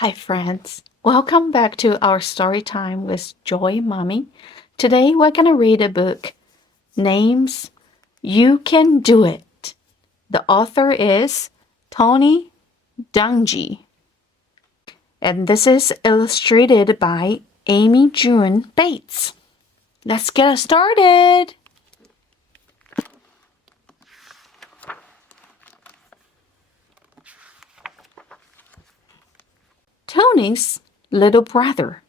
Hi, friends. Welcome back to our story time with Joy Mommy. Today we're going to read a book named You Can Do It. The author is Tony Dungy. And this is illustrated by Amy June Bates. Let's get started. Tony's little brother,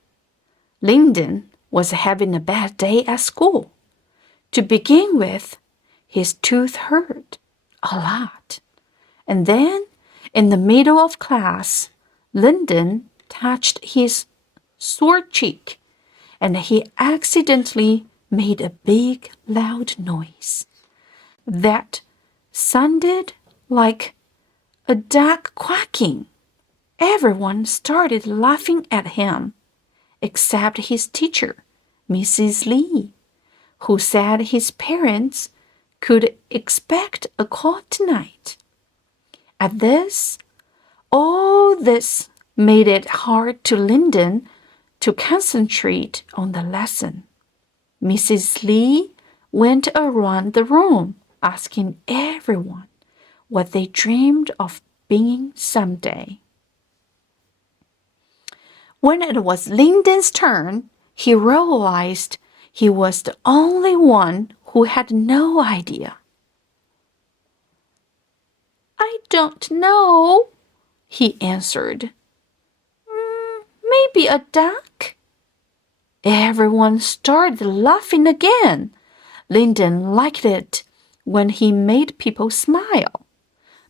Linden, was having a bad day at school. To begin with, his tooth hurt a lot. And then, in the middle of class, Linden touched his sore cheek, and he accidentally made a big, loud noise that sounded like a duck quacking. Everyone started laughing at him, except his teacher, Mrs. Lee, who said his parents could expect a call tonight. At this, all this made it hard to Linden to concentrate on the lesson. Mrs. Lee went around the room asking everyone what they dreamed of being someday. When it was Linden's turn, he realized he was the only one who had no idea. I don't know, he answered. Maybe a duck? Everyone started laughing again. Linden liked it when he made people smile.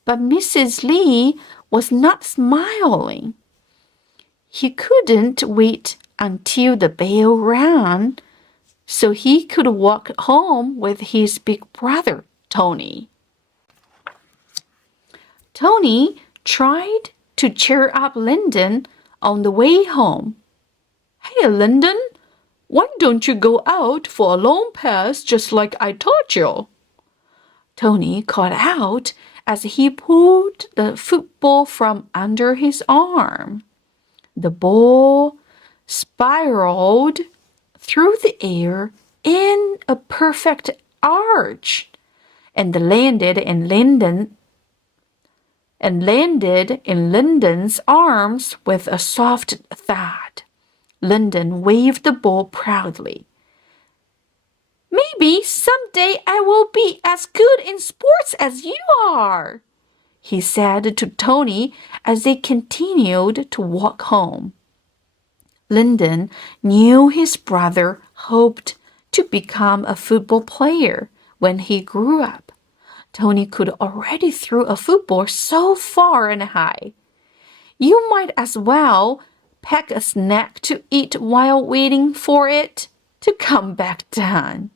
But Mrs. Lee was not smiling. He couldn't wait until the bell rang so he could walk home with his big brother, Tony. Tony tried to cheer up Linden on the way home. Hey, Linden, why don't you go out for a long pass just like I taught you? Tony called out as he pulled the football from under his arm. The ball spiraled through the air in a perfect arch and landed in Linden's arms with a soft thud. Linden waved the ball proudly. Maybe someday I will be as good in sports as you are, he said to Tony as they continued to walk home. Linden knew his brother hoped to become a football player when he grew up. Tony could already throw a football so far and high. You might as well pack a snack to eat while waiting for it to come back down.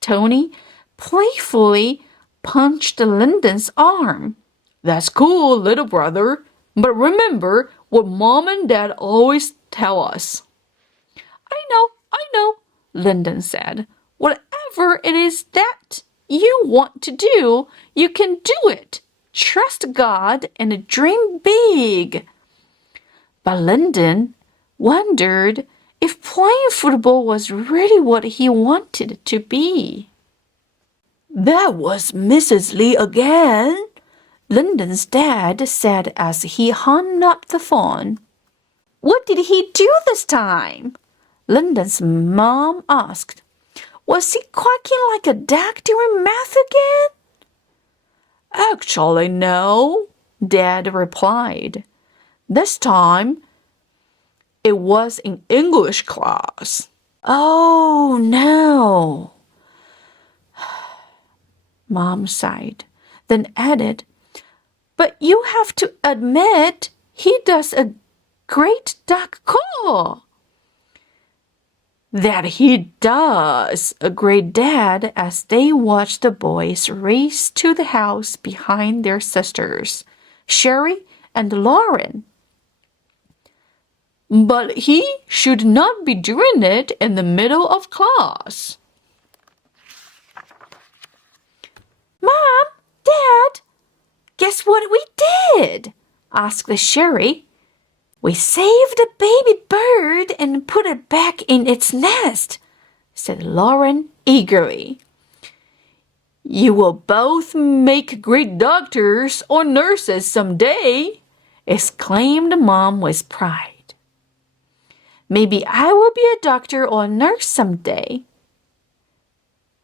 Tony playfully punched Linden's arm. That's cool, little brother, but remember what Mom and Dad always tell us. I know, Linden said. Whatever it is that you want to do, you can do it. Trust God and dream big. But Linden wondered if playing football was really what he wanted it to be. That was Mrs. Lee again, Linden's dad said as he hung up the phone. What did he do this time? Linden's mom asked. Was he quacking like a duck during math again? Actually, no, Dad replied. This time, it was in English class. Oh, no, Mom sighed, then added, but you have to admit he does a great duck call. That he does, agreed Dad as they watched the boys race to the house behind their sisters, Sherry and Lauren. But he should not be doing it in the middle of class. Mom, Dad, guess what we did? Asked Sherry. We saved the baby bird and put it back in its nest, said Lauren eagerly. You will both make great doctors or nurses someday, exclaimed Mom with pride. Maybe I will be a doctor or a nurse someday,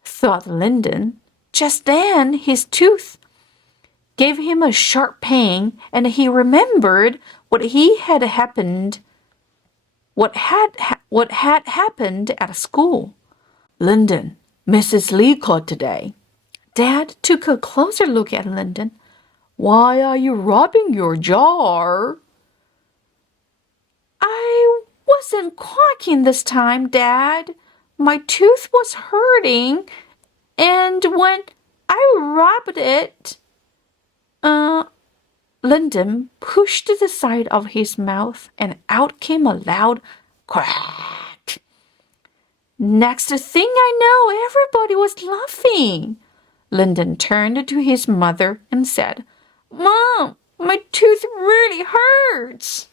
thought Linden. Just then his tooth gave him a sharp pain, and he remembered what had happened at school. Linden, Mrs. Lee called today. Dad took a closer look at Linden. Why are you rubbing your jaw? I wasn't quacking this time, Dad. My tooth was hurting, and when I rubbed it, Linden pushed the side of his mouth, and out came a loud quack. Next thing I know, everybody was laughing. Linden turned to his mother and said, Mom, my tooth really hurts.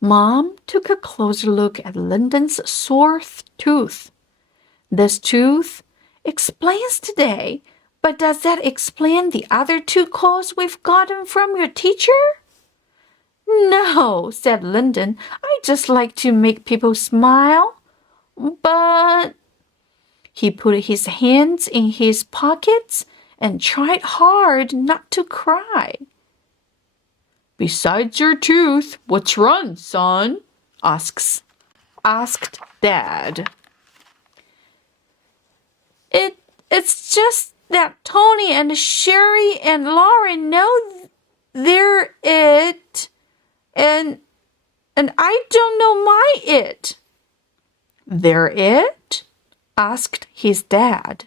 Mom took a closer look at Linden's sore tooth. This tooth explains today, but does that explain the other two calls we've gotten from your teacher? No, said Linden. I just like to make people smile. But he put his hands in his pockets and tried hard not to cry. Besides your tooth, what's wrong, son? asked Dad. It's just that Tony and Sherry and Lauren know they're it, and I don't know my it. They're it? Asked his dad.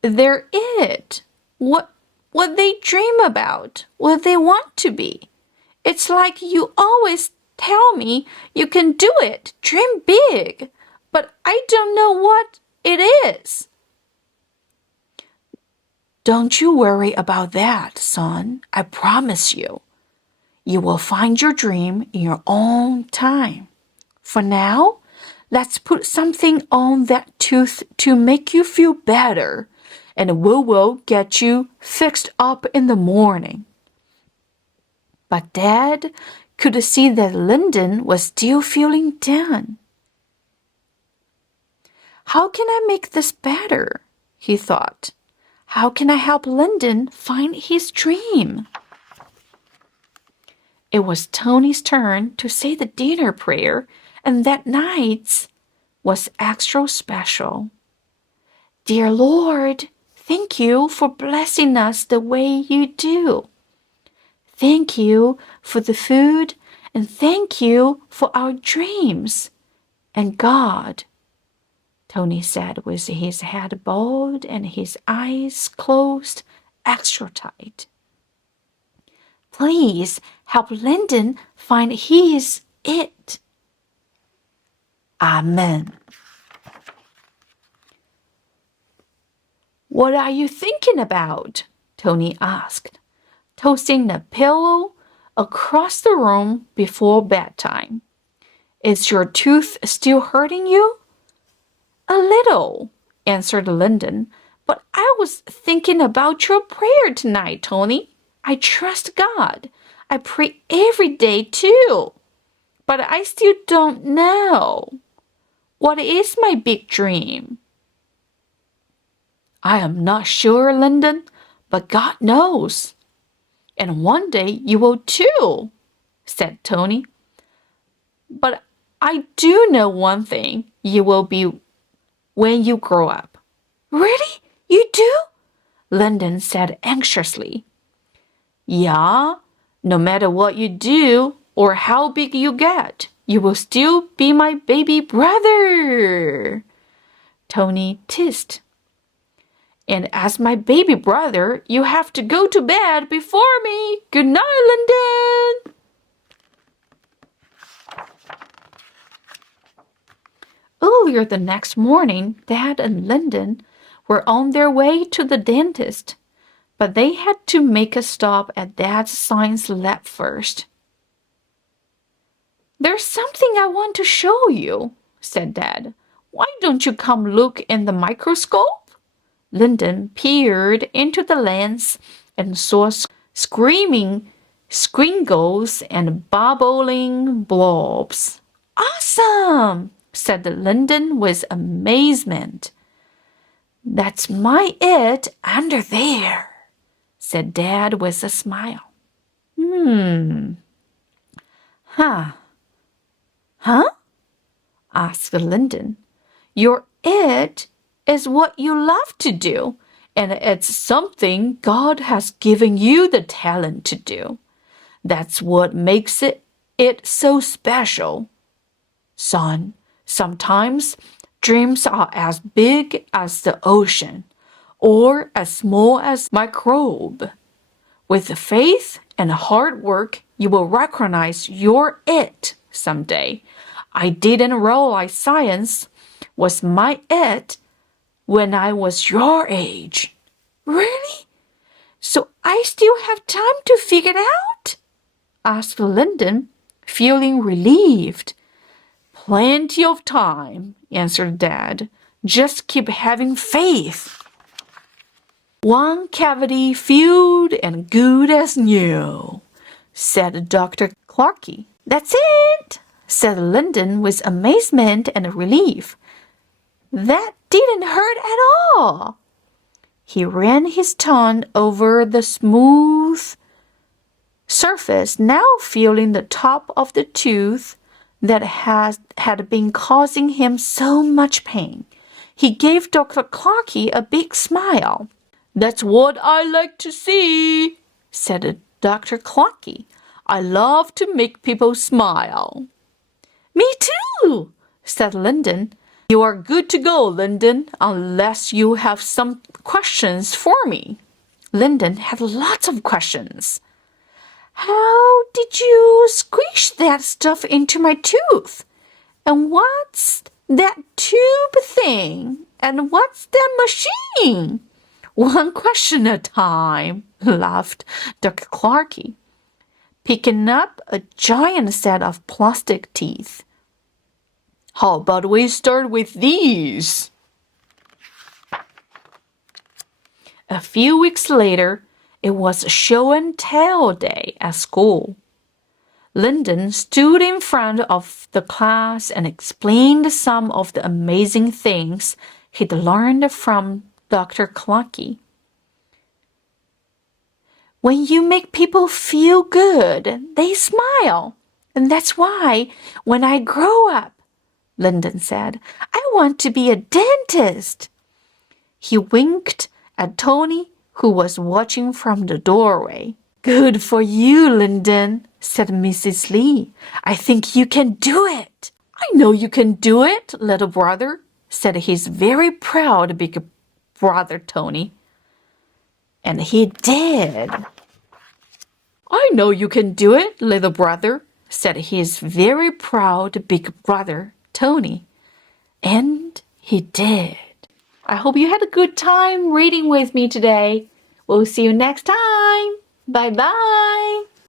They're it. What they dream about, what they want to be. It's like you always tell me you can do it, dream big, but I don't know what it is. Don't you worry about that, son. I promise you. You will find your dream in your own time. For now, let's put something on that tooth to make you feel better, and we will get you fixed up in the morning. But Dad could see that Linden was still feeling down. How can I make this better? He thought. How can I help Linden find his dream? It was Tony's turn to say the dinner prayer, and that night's was extra special. Dear Lord, thank you for blessing us the way you do. Thank you for the food, and thank you for our dreams. And God, Tony said with his head bowed and his eyes closed extra tight. Please help Linden find his it. Amen. What are you thinking about? Tony asked, tossing a pillow across the room before bedtime. Is your tooth still hurting you? A little, answered Linden, but I was thinking about your prayer tonight, Tony. I trust God. I pray every day too, but I still don't know. What is my big dream? I am not sure, Linden, but God knows. And one day you will too, said Tony. But I do know one thing you will be when you grow up. Really? You do? Linden said anxiously. Yeah, no matter what you do or how big you get, you will still be my baby brother, Tony teased. And as my baby brother, you have to go to bed before me. Good night, Linden. Earlier the next morning, Dad and Linden were on their way to the dentist, but they had to make a stop at Dad's science lab first. There's something I want to show you, said Dad. Why don't you come look in the microscope? Linden peered into the lens and saw screaming squiggles and bubbling blobs. Awesome, said Linden with amazement. That's my it under there, said Dad with a smile. Huh? Asked Linden. Your it is what you love to do, and it's something God has given you the talent to do. That's what makes it so special. Son, sometimes dreams are as big as the ocean or as small as a microbe. With faith and hard work, you will recognize your it someday. I didn't realize science was my it when I was your age. Really? So I still have time to figure it out? Asked Linden, feeling relieved. Plenty of time, answered Dad. Just keep having faith. One cavity filled and good as new, said Dr. Clarkey. That's it, said Linden with amazement and relief. That didn't hurt at all. He ran his tongue over the smooth surface, now feeling the top of the tooth that had been causing him so much pain. He gave Dr. Clarkey a big smile. That's what I like to see, said Dr. Clarkey. I love to make people smile. Me too, said Linden. You are good to go, Linden, unless you have some questions for me. Linden had lots of questions. How did you squish that stuff into my tooth? And what's that tube thing? And what's that machine? One question at a time, laughed Dr. Clarkey, picking up a giant set of plastic teeth. How about we start with these? A few weeks later, it was show and tell day at school. Linden stood in front of the class and explained some of the amazing things he'd learned from Dr. Clarkey. When you make people feel good, they smile. And that's why, when I grow up, Linden said, I want to be a dentist. He winked at Tony, who was watching from the doorway. Good for you, Linden, said Mrs. Lee. I think you can do it. I know you can do it, little brother, said his very proud big brother Tony. And he did. I know you can do it, little brother, said his very proud big brother Tony. And he did. I hope you had a good time reading with me today. We'll see you next time. Bye-bye.